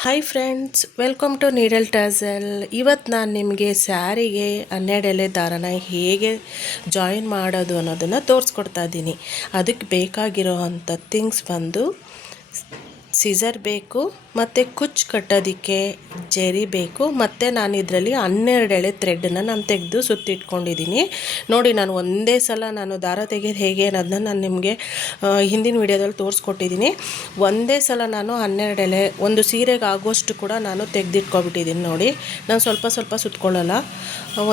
Hi friends welcome to needle tassel ಇವತ್ತು ನಾನು ನಿಮಗೆ ಸ್ಯಾರಿಗೆ ಹನ್ನೆರಡು ಎಲೆ ದಾರನ ಹೇಗೆ ಜಾಯಿನ್ ಮಾಡೋದು ಅನ್ನೋದನ್ನು ತೋರಿಸ್ಕೊಡ್ತಾ ಇದ್ದೀನಿ ಅದಕ್ಕೆ ಬೇಕಾಗಿರೋ ಅಂಥ ಥಿಂಗ್ಸ್ ಬಂದು ಸಿಸರ್ ಬೇಕು, ಮತ್ತು ಕುಚ್ಚು ಕಟ್ಟೋದಕ್ಕೆ ಜರಿ ಬೇಕು, ಮತ್ತು ನಾನು ಇದರಲ್ಲಿ ಹನ್ನೆರಡು ಎಳೆ ಥ್ರೆಡ್ಡನ್ನು ನಾನು ತೆಗೆದು ಸುತ್ತಿಟ್ಕೊಂಡಿದ್ದೀನಿ. ನೋಡಿ, ನಾನು ಒಂದೇ ಸಲ ನಾನು ದಾರ ತೆಗೆದು ಹೇಗೆ ಅನ್ನೋದನ್ನ ನಾನು ನಿಮಗೆ ಹಿಂದಿನ ವಿಡಿಯೋದಲ್ಲಿ ತೋರಿಸ್ಕೊಟ್ಟಿದ್ದೀನಿ. ಒಂದೇ ಸಲ ನಾನು ಹನ್ನೆರಡು ಎಳೆ, ಒಂದು ಸೀರೆಗೆ ಆಗೋಷ್ಟು ಕೂಡ ನಾನು ತೆಗೆದಿಟ್ಕೊಬಿಟ್ಟಿದ್ದೀನಿ ನೋಡಿ. ನಾನು ಸ್ವಲ್ಪ ಸ್ವಲ್ಪ ಸುತ್ಕೊಳ್ಳಲ್ಲ,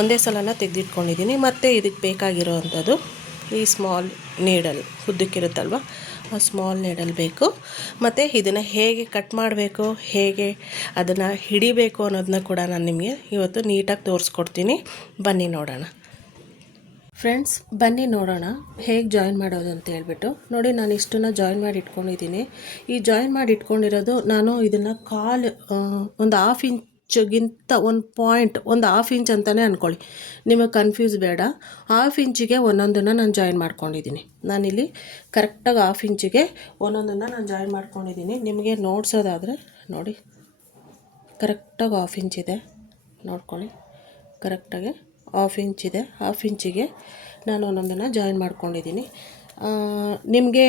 ಒಂದೇ ಸಲನ ತೆಗೆದಿಟ್ಕೊಂಡಿದ್ದೀನಿ. ಮತ್ತು ಇದಕ್ಕೆ ಬೇಕಾಗಿರೋ ಈ ಸ್ಮಾಲ್ ನೀಡಲ್ ಉದ್ದಕ್ಕಿರುತ್ತಲ್ವ ಸ್ಮಾಲ್ ನೀಡಲ್ ಬೇಕು. ಮತ್ತು ಇದನ್ನು ಹೇಗೆ ಕಟ್ ಮಾಡಬೇಕು, ಹೇಗೆ ಅದನ್ನು ಹಿಡಿಬೇಕು ಅನ್ನೋದನ್ನ ಕೂಡ ನಾನು ನಿಮಗೆ ಇವತ್ತು ನೀಟಾಗಿ ತೋರಿಸ್ಕೊಡ್ತೀನಿ. ಬನ್ನಿ ನೋಡೋಣ. ಫ್ರೆಂಡ್ಸ್ ಬನ್ನಿ ನೋಡೋಣ. ಹೇಗೆ ಜಾಯಿನ್ ಮಾಡೋದು ಅಂತ ಹೇಳ್ಬಿಟ್ಟು. ನೋಡಿ, ನಾನು ಇಷ್ಟನ್ನು ಜಾಯಿನ್ ಮಾಡಿ ಇಟ್ಕೊಂಡಿದ್ದೀನಿ. ಈ ಜಾಯಿನ್ ಮಾಡಿ ಇಟ್ಕೊಂಡಿರೋದು ನಾನು ಇದನ್ನು ಕಾಲು ಒಂದು ಹಾಫ್ ಇಂಚ್ಗಿಂತ ಒಂದು ಪಾಯಿಂಟ್, ಒಂದು ಹಾಫ್ ಇಂಚ್ ಅಂತಲೇ ಅಂದ್ಕೊಳ್ಳಿ ನಿಮಗೆ ಕನ್ಫ್ಯೂಸ್ ಬೇಡ. ಹಾಫ್ ಇಂಚಿಗೆ ಒಂದೊಂದನ್ನು ನಾನು ಜಾಯಿನ್ ಮಾಡ್ಕೊಂಡಿದ್ದೀನಿ. ನಾನಿಲ್ಲಿ ಕರೆಕ್ಟಾಗಿ ಹಾಫ್ ಇಂಚಿಗೆ ಒಂದೊಂದನ್ನು ನಾನು ಜಾಯಿನ್ ಮಾಡ್ಕೊಂಡಿದ್ದೀನಿ. ನಿಮಗೆ ನೋಡ್ಸೋದಾದರೆ ನೋಡಿ. ಕರೆಕ್ಟಾಗಿ ಹಾಫ್ ಇಂಚಿದೆ ನೋಡ್ಕೊಳ್ಳಿ. ಕರೆಕ್ಟಾಗಿ ಹಾಫ್ ಇಂಚಿದೆ ಹಾಫ್ ಇಂಚಿಗೆ ನಾನು ಒಂದೊಂದನ್ನು ಜಾಯಿನ್ ಮಾಡ್ಕೊಂಡಿದ್ದೀನಿ. ನಿಮಗೆ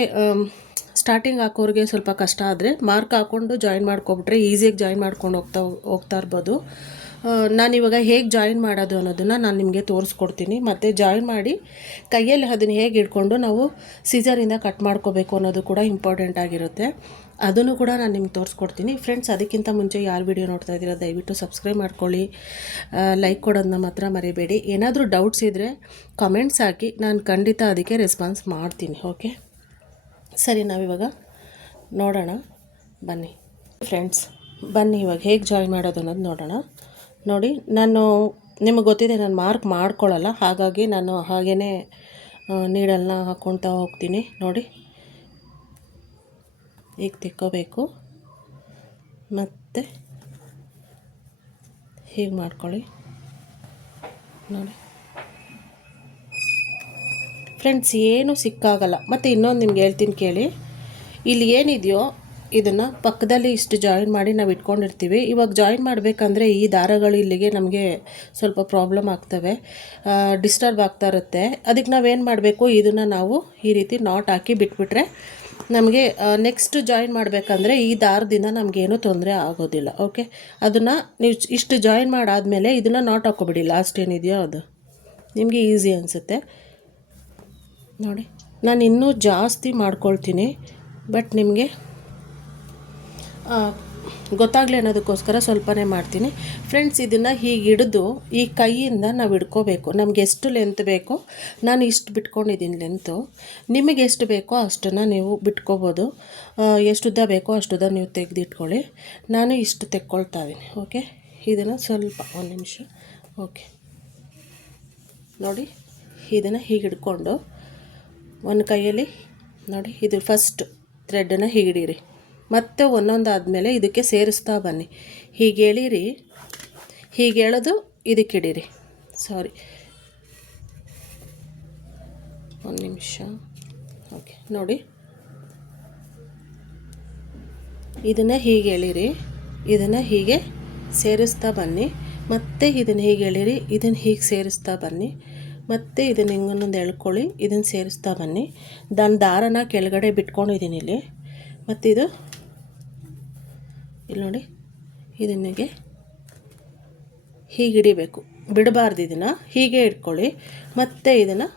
ಸ್ಟಾರ್ಟಿಂಗ್ ಹಾಕೋರಿಗೆ ಸ್ವಲ್ಪ ಕಷ್ಟ ಆದರೆ ಮಾರ್ಕ್ ಹಾಕ್ಕೊಂಡು ಜಾಯಿನ್ ಮಾಡ್ಕೊಬಿಟ್ರೆ ಈಸಿಯಾಗಿ ಜಾಯಿನ್ ಮಾಡ್ಕೊಂಡು ಹೋಗ್ತಾ ಹೋಗ್ತಾ ಇರ್ಬೋದು. ನಾನಿವಾಗ ಹೇಗೆ ಜಾಯಿನ್ ಮಾಡೋದು ಅನ್ನೋದನ್ನು ನಾನು ನಿಮಗೆ ತೋರಿಸ್ಕೊಡ್ತೀನಿ. ಮತ್ತು ಜಾಯಿನ್ ಮಾಡಿ ಕೈಯಲ್ಲಿ ಅದನ್ನು ಹೇಗೆ ಇಟ್ಕೊಂಡು ನಾವು ಸೀಸರಿಂದ ಕಟ್ ಮಾಡ್ಕೋಬೇಕು ಅನ್ನೋದು ಕೂಡ ಇಂಪಾರ್ಟೆಂಟ್ ಆಗಿರುತ್ತೆ. ಅದನ್ನು ಕೂಡ ನಾನು ನಿಮ್ಗೆ ತೋರಿಸ್ಕೊಡ್ತೀನಿ. ಫ್ರೆಂಡ್ಸ್ ಅದಕ್ಕಿಂತ ಮುಂಚೆ ಯಾರು ವಿಡಿಯೋ ನೋಡ್ತಾ ಇದ್ದೀರಾ, ದಯವಿಟ್ಟು ಸಬ್ಸ್ಕ್ರೈಬ್ ಮಾಡ್ಕೊಳ್ಳಿ. ಲೈಕ್ ಕೊಡೋದನ್ನ ಮಾತ್ರ ಮರಿಬೇಡಿ. ಏನಾದರೂ ಡೌಟ್ಸ್ ಇದ್ದರೆ ಕಮೆಂಟ್ಸ್ ಹಾಕಿ ನಾನು ಖಂಡಿತ ಅದಕ್ಕೆ ರೆಸ್ಪಾನ್ಸ್ ಮಾಡ್ತೀನಿ ಓಕೆ ಸರಿ, ನಾವಿವಾಗ ನೋಡೋಣ. ಬನ್ನಿ. ಫ್ರೆಂಡ್ಸ್ ಬನ್ನಿ, ಇವಾಗ ಹೇಗೆ ಜಾಯಿನ್ ಮಾಡೋದು ಅನ್ನೋದು ನೋಡೋಣ. ನೋಡಿ, ನಾನು ನಿಮಗೆ ಗೊತ್ತಿದೆ, ನಾನು ಮಾರ್ಕ್ ಮಾಡ್ಕೊಳ್ಳಲ್ಲ ಹಾಗಾಗಿ ನಾನು ಹಾಗೇ ನೀಡಲ್ನ ಹಾಕ್ಕೊಳ್ತಾ ಹೋಗ್ತೀನಿ. ನೋಡಿ. ಈಗ ತಿಕ್ಕೋಬೇಕು. ಮತ್ತು ಹೀಗೆ ಮಾಡ್ಕೊಳ್ಳಿ? ನೋಡಿ. ಫ್ರೆಂಡ್ಸ್ ಏನು ಸಿಕ್ಕಾಗಲ್ಲ. ಮತ್ತು ಇನ್ನೊಂದು ನಿಮ್ಗೆ ಹೇಳ್ತೀನಿ ಕೇಳಿ. ಇಲ್ಲಿ ಏನಿದೆಯೋ ಇದನ್ನು ಪಕ್ಕದಲ್ಲಿ ಇಷ್ಟು ಜಾಯಿನ್ ಮಾಡಿ ನಾವು ಇಟ್ಕೊಂಡಿರ್ತೀವಿ. ಇವಾಗ ಜಾಯಿನ್ ಮಾಡಬೇಕಂದ್ರೆ ಈ ದಾರಗಳು ಇಲ್ಲಿಗೆ ನಮಗೆ ಸ್ವಲ್ಪ ಪ್ರಾಬ್ಲಮ್ ಆಗ್ತವೆ. ಡಿಸ್ಟರ್ಬ್ ಆಗ್ತಾ ಇರುತ್ತೆ. ಅದಕ್ಕೆ ನಾವೇನು ಮಾಡಬೇಕು? ಇದನ್ನು ನಾವು ಈ ರೀತಿ ನಾಟ್ ಹಾಕಿ ಬಿಟ್ಬಿಟ್ರೆ ನಮಗೆ ನೆಕ್ಸ್ಟ್ ಜಾಯಿನ್ ಮಾಡಬೇಕಂದ್ರೆ ಈ ದಾರದಿಂದ ನಮಗೇನು ತೊಂದರೆ ಆಗೋದಿಲ್ಲ. ಓಕೆ ಅದನ್ನು ನೀವು ಇಷ್ಟು ಜಾಯಿನ್ ಮಾಡಾದಮೇಲೆ ಇದನ್ನು ನಾಟ್ ಹಾಕೋಬಿಡಿ. ಲಾಸ್ಟ್ ಏನಿದೆಯೋ ಅದು. ನಿಮಗೆ ಈಸಿ ಅನಿಸುತ್ತೆ. ನೋಡಿ. ನಾನು ಇನ್ನೂ ಜಾಸ್ತಿ ಮಾಡ್ಕೊಳ್ತೀನಿ, ಬಟ್ ನಿಮಗೆ ಗೊತ್ತಾಗಲಿ ಅನ್ನೋದಕ್ಕೋಸ್ಕರ ಸ್ವಲ್ಪನೇ ಮಾಡ್ತೀನಿ. ಫ್ರೆಂಡ್ಸ್ ಇದನ್ನು ಹೀಗೆ ಹಿಡಿದು ಈ ಕೈಯಿಂದ ನಾವು ಹಿಡ್ಕೋಬೇಕು. ನಮ್ಗೆ ಎಷ್ಟು ಲೆಂತ್ ಬೇಕೋ, ನಾನು ಇಷ್ಟು ಬಿಟ್ಕೊಂಡಿದ್ದೀನಿ ಲೆಂತು ನಿಮಗೆ ಎಷ್ಟು ಬೇಕೋ ಅಷ್ಟನ್ನು ನೀವು ಬಿಟ್ಕೋಬೋದು. ಎಷ್ಟು ಉದ್ದ ಬೇಕೋ ಅಷ್ಟುದ್ದ ನೀವು ತೆಗೆದಿಟ್ಕೊಳ್ಳಿ. ನಾನು ಇಷ್ಟು ತೆಕ್ಕೊಳ್ತಾ ಇದ್ದೀನಿ ಓಕೆ ಇದನ್ನು ಸ್ವಲ್ಪ, ಒಂದು ನಿಮಿಷ ಓಕೆ ನೋಡಿ, ಇದನ್ನು ಹೀಗೆ ಹಿಡ್ಕೊಂಡು ಒಂದು ಕೈಯಲ್ಲಿ ನೋಡಿ, ಇದು ಫಸ್ಟ್ ಥ್ರೆಡ್ಡನ್ನು ಹಿಡೀರಿ ಮತ್ತೆ ಒಂದೊಂದು ಆದಮೇಲೆ ಇದಕ್ಕೆ ಸೇರಿಸ್ತಾ ಬನ್ನಿ. ಹೀಗೆ ಎಳೀರಿ ಹೀಗೆ ಎಳೆದು ಇದಕ್ಕೆ ಇಡೀರಿ ಸಾರಿ ಒಂದು ನಿಮಿಷ. ಓಕೆ ನೋಡಿ. ಇದನ್ನು ಹೀಗೆ ಎಳೀರಿ ಇದನ್ನು ಹೀಗೆ ಸೇರಿಸ್ತಾ ಬನ್ನಿ. ಮತ್ತೆ ಇದನ್ನು ಹೀಗೆ ಎಳೀರಿ ಇದನ್ನು ಹೀಗೆ ಸೇರಿಸ್ತಾ ಬನ್ನಿ. ಮತ್ತು ಇದನ್ನು ಹಿಂಗೊಂದೊಂದು ಎಳ್ಕೊಳ್ಳಿ, ಇದನ್ನು ಸೇರಿಸ್ತಾ ಬನ್ನಿ. ದನ್ ದಾರನ ಕೆಳಗಡೆ ಬಿಟ್ಕೊಂಡಿದ್ದೀನಿ ಇಲ್ಲಿ. ಮತ್ತಿದು ಇಲ್ಲಿ ನೋಡಿ, ಇದನ್ನಿಗೆ ಹೀಗೆ ಹಿಡಿಬೇಕು. ಬಿಡಬಾರ್ದು ಇದನ್ನು. ಹೀಗೆ ಇಟ್ಕೊಳ್ಳಿ ಮತ್ತು ಇದನ್ನು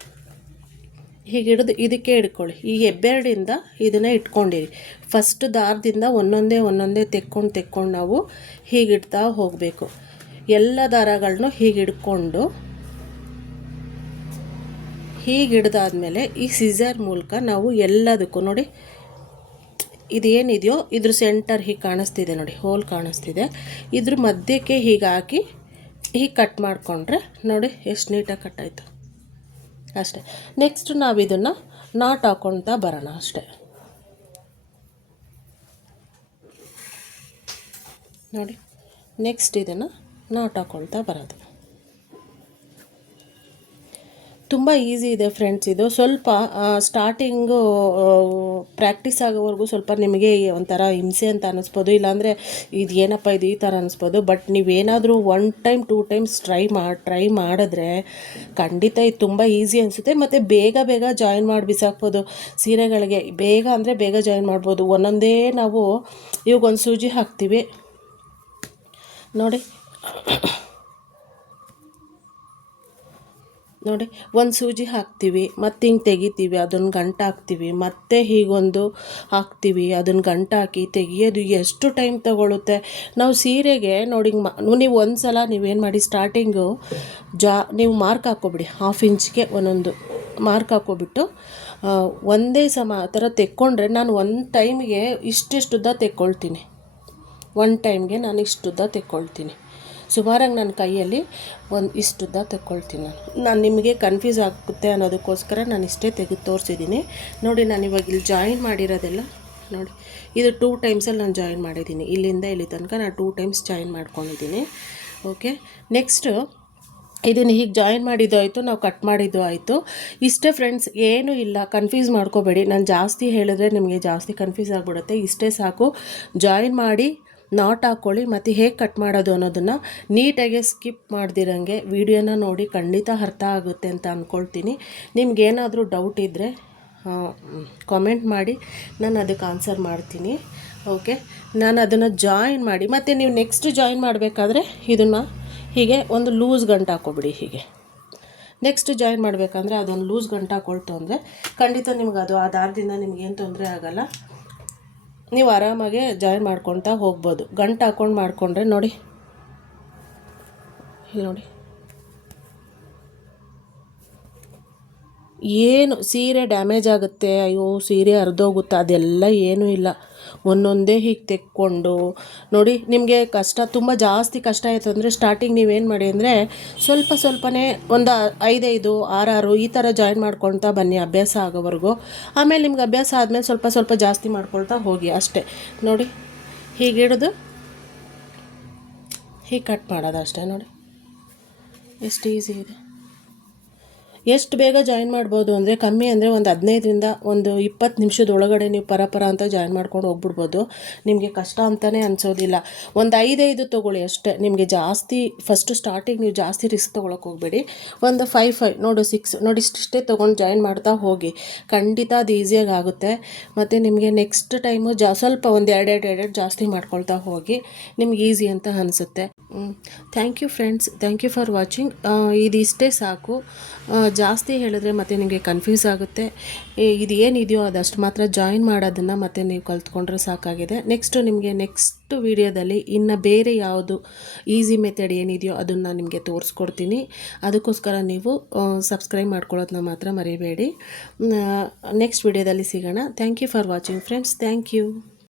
ಹೀಗೆ ಹಿಡಿದು ಇದಕ್ಕೆ ಇಟ್ಕೊಳ್ಳಿ ಈ ಹೆಬ್ಬೆರಡಿಂದ ಇದನ್ನು ಇಟ್ಕೊಂಡಿರಿ. ಫಸ್ಟ್ ದಾರದಿಂದ ಒಂದೊಂದೇ ಒಂದೊಂದೇ ತೆಕ್ಕೊಂಡು ತೆಕ್ಕೊಂಡು ನಾವು ಹೀಗೆ ಇಡ್ತಾ ಹೋಗಬೇಕು. ಎಲ್ಲ ದಾರಗಳನ್ನೂ ಹೀಗೆ ಹೀಗೆ ಹಿಡ್ದಾದ್ಮೇಲೆ ಈ ಸಿಸರ್ ಮೂಲಕ ನಾವು ಎಲ್ಲದಕ್ಕೂ ನೋಡಿ, ಇದೇನಿದೆಯೋ ಇದ್ರ ಸೆಂಟರ್ ಹೀಗೆ ಕಾಣಿಸ್ತಿದೆ ನೋಡಿ ಹೋಲ್ ಕಾಣಿಸ್ತಿದೆ. ಇದ್ರ ಮಧ್ಯಕ್ಕೆ ಹೀಗೆ ಹಾಕಿ, ಹೀಗೆ ಕಟ್ ಮಾಡಿಕೊಂಡ್ರೆ ನೋಡಿ ಎಷ್ಟು ನೀಟಾಗಿ ಕಟ್ಟಾಯಿತು ಅಷ್ಟೇ. ನೆಕ್ಸ್ಟ್ ನಾವು ಇದನ್ನು ನಾಟ್ ಹಾಕ್ಕೊಳ್ತಾ ಬರೋಣ ಅಷ್ಟೇ. ನೋಡಿ ನೆಕ್ಸ್ಟ್ ಇದನ್ನು ನಾಟ್ ಹಾಕ್ಕೊಳ್ತಾ ಬರೋದು. ತುಂಬ ಈಸಿ ಇದೆ ಫ್ರೆಂಡ್ಸ್ ಇದು. ಸ್ವಲ್ಪ ಸ್ಟಾರ್ಟಿಂಗು ಪ್ರಾಕ್ಟೀಸ್ ಆಗೋವರೆಗೂ ಸ್ವಲ್ಪ ನಿಮಗೆ ಒಂಥರ ಹಿಂಸೆ ಅಂತ ಅನ್ನಿಸ್ಬೋದು ಇಲ್ಲಾಂದರೆ ಇದು ಏನಪ್ಪ ಇದು ಈ ಥರ ಅನ್ನಿಸ್ಬೋದು ಬಟ್ ನೀವೇನಾದರೂ one time two times try ಮಾ ಟ್ರೈ ಮಾಡಿದ್ರೆ ಖಂಡಿತ ಇದು ತುಂಬ ಈಸಿ ಅನಿಸುತ್ತೆ. ಮತ್ತು ಬೇಗ ಬೇಗ ಜಾಯಿನ್ ಮಾಡಿ ಬಿಸಾಕ್ಬೋದು. ಸೀರೆಗಳಿಗೆ ಬೇಗ ಅಂದರೆ ಬೇಗ ಜಾಯಿನ್ ಮಾಡ್ಬೋದು. ಒಂದೊಂದೇ ನಾವು ಇವಾಗ ಒಂದು ಸೂಜಿ ಹಾಕ್ತೀವಿ. ನೋಡಿ. ನೋಡಿ, ಒಂದು ಸೂಜಿ ಹಾಕ್ತೀವಿ, ಮತ್ತು ಹಿಂಗೆ ತೆಗಿತೀವಿ ಅದನ್ನು ಗಂಟು ಹಾಕ್ತೀವಿ, ಮತ್ತೆ ಹೀಗೊಂದು ಹಾಕ್ತೀವಿ ಅದನ್ನು ಗಂಟು ಹಾಕಿ ತೆಗಿಯೋದು ಎಷ್ಟು ಟೈಮ್ ತಗೊಳುತ್ತೆ. ನಾವು ಸೀರೆಗೆ ನೋಡಿ ನೀವು ಒಂದು ಸಲ ನೀವೇನು ಮಾಡಿ, ಸ್ಟಾರ್ಟಿಂಗು ಜಾ, ನೀವು ಮಾರ್ಕ್ ಹಾಕ್ಕೊಬಿಡಿ ಹಾಫ್ ಇಂಚ್ಗೆ ಒಂದೊಂದು ಮಾರ್ಕ್ ಹಾಕ್ಕೊಬಿಟ್ಟು ಒಂದೇ ಸಮ, ಆ ಥರ ತೆಕ್ಕೊಂಡ್ರೆ ನಾನು ಒಂದು ಟೈಮ್ಗೆ ಇಷ್ಟಿಷ್ಟುದ್ದ ತೆಕ್ಕೊಳ್ತೀನಿ. ಒನ್ ಟೈಮ್ಗೆ ನಾನು ಇಷ್ಟುದ್ದ ತೆಕ್ಕೊಳ್ತೀನಿ. ಸುಮಾರಾಗಿ ನನ್ನ ಕೈಯಲ್ಲಿ ಒಂದು ಇಷ್ಟುದ್ದ ತಗೊಳ್ತೀನಿ ನಾನು. ನಾನು ನಿಮಗೆ ಕನ್ಫ್ಯೂಸ್ ಆಗುತ್ತೆ ಅನ್ನೋದಕ್ಕೋಸ್ಕರ ನಾನು ಇಷ್ಟೇ ತೆಗೆದು ತೋರಿಸಿದ್ದೀನಿ ನೋಡಿ, ನಾನು ಇವಾಗ ಇಲ್ಲಿ ಜಾಯಿನ್ ಮಾಡಿರೋದೆಲ್ಲ, ನೋಡಿ. ಇದು ಟೂ ಟೈಮ್ಸಲ್ಲಿ ನಾನು ಜಾಯಿನ್ ಮಾಡಿದ್ದೀನಿ ಇಲ್ಲಿಂದ ಇಲ್ಲಿ ತನಕ ನಾನು ಟೂ ಟೈಮ್ಸ್ ಜಾಯಿನ್ ಮಾಡ್ಕೊಂಡಿದ್ದೀನಿ ಓಕೆ ನೆಕ್ಸ್ಟು ಇದನ್ನು ಹೀಗೆ ಜಾಯಿನ್ ಮಾಡಿದ್ದು ಆಯಿತು, ನಾವು ಕಟ್ ಮಾಡಿದ್ದು ಆಯಿತು. ಇಷ್ಟೇ ಫ್ರೆಂಡ್ಸ್ ಏನೂ ಇಲ್ಲ. ಕನ್ಫ್ಯೂಸ್ ಮಾಡ್ಕೋಬೇಡಿ. ನಾನು ಜಾಸ್ತಿ ಹೇಳಿದ್ರೆ ನಿಮಗೆ ಜಾಸ್ತಿ ಕನ್ಫ್ಯೂಸ್ ಆಗಿಬಿಡುತ್ತೆ. ಇಷ್ಟೇ ಸಾಕು. ಜಾಯಿನ್ ಮಾಡಿ. ನಾಟ್ ಹಾಕ್ಕೊಳ್ಳಿ ಮತ್ತು ಹೇಗೆ ಕಟ್ ಮಾಡೋದು ಅನ್ನೋದನ್ನು ನೀಟಾಗಿ ಸ್ಕಿಪ್ ಮಾಡ್ದಿರಂಗೆ ವಿಡಿಯೋನ ನೋಡಿ ಖಂಡಿತ ಅರ್ಥ ಆಗುತ್ತೆ ಅಂತ ಅಂದ್ಕೊಳ್ತೀನಿ ನಿಮ್ಗೇನಾದರೂ ಡೌಟ್ ಇದ್ದರೆ ಕಾಮೆಂಟ್ ಮಾಡಿ, ನಾನು ಅದಕ್ಕೆ ಆನ್ಸರ್ ಮಾಡ್ತೀನಿ. ಓಕೆ ನಾನು ಅದನ್ನು ಜಾಯಿನ್ ಮಾಡಿ, ಮತ್ತು ನೀವು ನೆಕ್ಸ್ಟ್ ಜಾಯಿನ್ ಮಾಡಬೇಕಾದ್ರೆ ಇದನ್ನು ಹೀಗೆ ಒಂದು ಲೂಸ್ ಗಂಟು ಹಾಕ್ಕೊಬಿಡಿ ಹೀಗೆ. ನೆಕ್ಸ್ಟ್ ಜಾಯಿನ್ ಮಾಡಬೇಕಂದ್ರೆ ಅದೊಂದು ಲೂಸ್ ಗಂಟು ಹಾಕೊಳ್ತು ಅಂದರೆ ಖಂಡಿತ ನಿಮ್ಗೆ ಅದು ಆ ದಾರದಿಂದ ನಿಮ್ಗೇನು ತೊಂದರೆ ಆಗಲ್ಲ. ನೀವು ಆರಾಮಾಗೆ ಜಾಯಿನ್ ಮಾಡ್ಕೊತಾ ಹೋಗ್ಬೋದು. ಗಂಟು ಹಾಕ್ಕೊಂಡು ಮಾಡಿಕೊಂಡ್ರೆ ನೋಡಿ. ಇಲ್ಲಿ ನೋಡಿ. ಏನು ಸೀರೆ ಡ್ಯಾಮೇಜ್ ಆಗುತ್ತೆ, ಅಯ್ಯೋ, ಸೀರೆ ಹರಿದೋಗುತ್ತೆ, ಅದೆಲ್ಲ ಏನೂ ಇಲ್ಲ. ಒಂದೊಂದೇ ಹೀಗೆ ತೆಕ್ಕೊಂಡು, ನೋಡಿ, ನಿಮಗೆ ಕಷ್ಟ, ತುಂಬ ಜಾಸ್ತಿ ಕಷ್ಟ ಆಯಿತು ಅಂದರೆ ಸ್ಟಾರ್ಟಿಂಗ್ ನೀವೇನು ಮಾಡಿ ಅಂದರೆ ಸ್ವಲ್ಪ ಸ್ವಲ್ಪನೇ ಒಂದು ಐದೈದು, ಆರಾರು ಈ ಥರ ಜಾಯಿನ್ ಮಾಡ್ಕೊಳ್ತಾ ಬನ್ನಿ ಅಭ್ಯಾಸ ಆಗೋವರೆಗೂ. ಆಮೇಲೆ ನಿಮ್ಗೆ ಅಭ್ಯಾಸ ಆದಮೇಲೆ ಸ್ವಲ್ಪ ಸ್ವಲ್ಪ ಜಾಸ್ತಿ ಮಾಡ್ಕೊಳ್ತಾ ಹೋಗಿ ಅಷ್ಟೇ. ನೋಡಿ, ಹೀಗೆ ಹಿಡಿದು, ಹೀಗೆ ಕಟ್ ಮಾಡೋದು ಅಷ್ಟೇ ನೋಡಿ. ಎಷ್ಟು ಈಸಿ ಇದೆ. ಎಷ್ಟು ಬೇಗ ಜಾಯಿನ್ ಮಾಡ್ಬೋದು ಅಂದರೆ ಕಮ್ಮಿ ಅಂದರೆ ಒಂದು ಹದಿನೈದರಿಂದ ಒಂದು ಇಪ್ಪತ್ತು ನಿಮಿಷದ ಒಳಗಡೆ ನೀವು ಪರ ಪರ ಅಂತ ಜಾಯಿನ್ ಮಾಡ್ಕೊಂಡು ಹೋಗ್ಬಿಡ್ಬೋದು. ನಿಮಗೆ ಕಷ್ಟ ಅಂತಲೇ ಅನಿಸೋದಿಲ್ಲ. ಒಂದು ಐದೈದು ತೊಗೊಳ್ಳಿ ಅಷ್ಟೇ. ನಿಮಗೆ ಜಾಸ್ತಿ ಫಸ್ಟು ಸ್ಟಾರ್ಟಿಂಗ್ ನೀವು ಜಾಸ್ತಿ ರಿಸ್ಕ್ ತೊಗೊಳಕ್ಕೆ ಹೋಗಬೇಡಿ. ಒಂದು ಫೈವ್ ಫೈವ್ ನೋಡು ಸಿಕ್ಸ್ ನೋಡಿ ಇಷ್ಟಿಷ್ಟೇ ತೊಗೊಂಡು ಜಾಯಿನ್ ಮಾಡ್ತಾ ಹೋಗಿ. ಖಂಡಿತ ಅದು ಈಸಿಯಾಗಿ ಆಗುತ್ತೆ. ಮತ್ತು ನಿಮಗೆ ನೆಕ್ಸ್ಟ್ ಟೈಮು ಜಾ, ಸ್ವಲ್ಪ ಒಂದು ಎರಡು ಎರಡು ಎರಡು ಜಾಸ್ತಿ ಮಾಡ್ಕೊಳ್ತಾ ಹೋಗಿ ನಿಮ್ಗೆ ಈಸಿ ಅಂತ ಅನಿಸುತ್ತೆ. Thank you friends thank you for watching ಇದಿಷ್ಟೇ ಸಾಕು. ಜಾಸ್ತಿ ಹೇಳಿದ್ರೆ ಮತ್ತೆ ನಿಮಗೆ ಕನ್ಫ್ಯೂಸ್ ಆಗುತ್ತೆ. ಇದು ಏನಿದೆಯೋ ಅದಷ್ಟು ಮಾತ್ರ ಜಾಯಿನ್ ಮಾಡೋದನ್ನು ಮತ್ತೆ ನೀವು ಕಲ್ತ್ಕೊಂಡ್ರೆ ಸಾಕಾಗಿದೆ. ನೆಕ್ಸ್ಟು ನಿಮಗೆ ನೆಕ್ಸ್ಟ್ ವಿಡಿಯೋದಲ್ಲಿ ಇನ್ನು ಬೇರೆ ಯಾವುದು ಈಸಿ ಮೆಥಡ್ ಏನಿದೆಯೋ ಅದನ್ನು ನಿಮಗೆ ತೋರಿಸ್ಕೊಡ್ತೀನಿ. ಅದಕ್ಕೋಸ್ಕರ ನೀವು ಸಬ್ಸ್ಕ್ರೈಬ್ ಮಾಡ್ಕೊಳ್ಳೋದನ್ನ ಮಾತ್ರ ಮರಿಬೇಡಿ. ನೆಕ್ಸ್ಟ್ ವೀಡಿಯೋದಲ್ಲಿ ಸಿಗೋಣ. Thank you for watching friends thank you